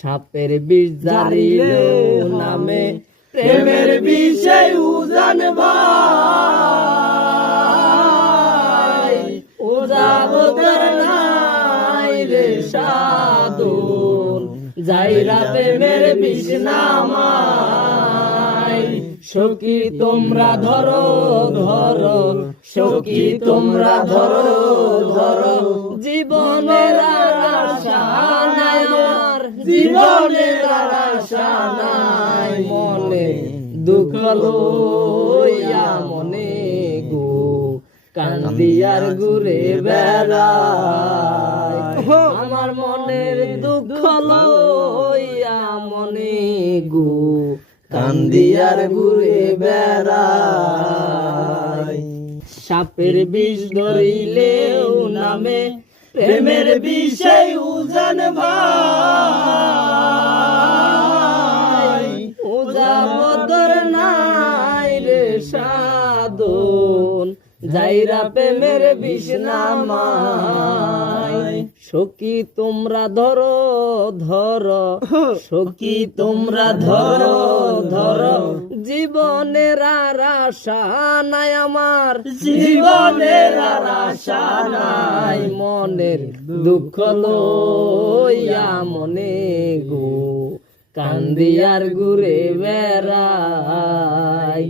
সাপের বিষ জারিলেও নামে প্রেমের বিষে উজান ভাই উজাবতার নাই রে সাধন যাইরা প্রেমের বিষ নামাই সখী তোমরা ধরো ধরো সখী তোমরা ধরো ধরো জীবনের আর আশা নাই আমার জীবনের আর আশা নাই মনে দুঃখ লইয়া মনে গো কান্দিয়ার ঘুরে বেড়াই আমার মনের দুঃখ লইয়া মনে গো কান্দিয়ার ঘুরে বেড়াই সাপের বিষ ধরিলেও নামে প্রেমের বিষে উজান ভাই উজাবতার নাই রে সাধন যাইরা প্রেমের বিষ নামাই সখী তোমরা ধরো ধরো সখী তোমরা ধরো ধরো জীবনের আর আশা নাই আমার জীবনের আর আশা নাই মনের দুঃখ লইয়া মনে গো কান্দিয়ার ঘুরে বেড়াই।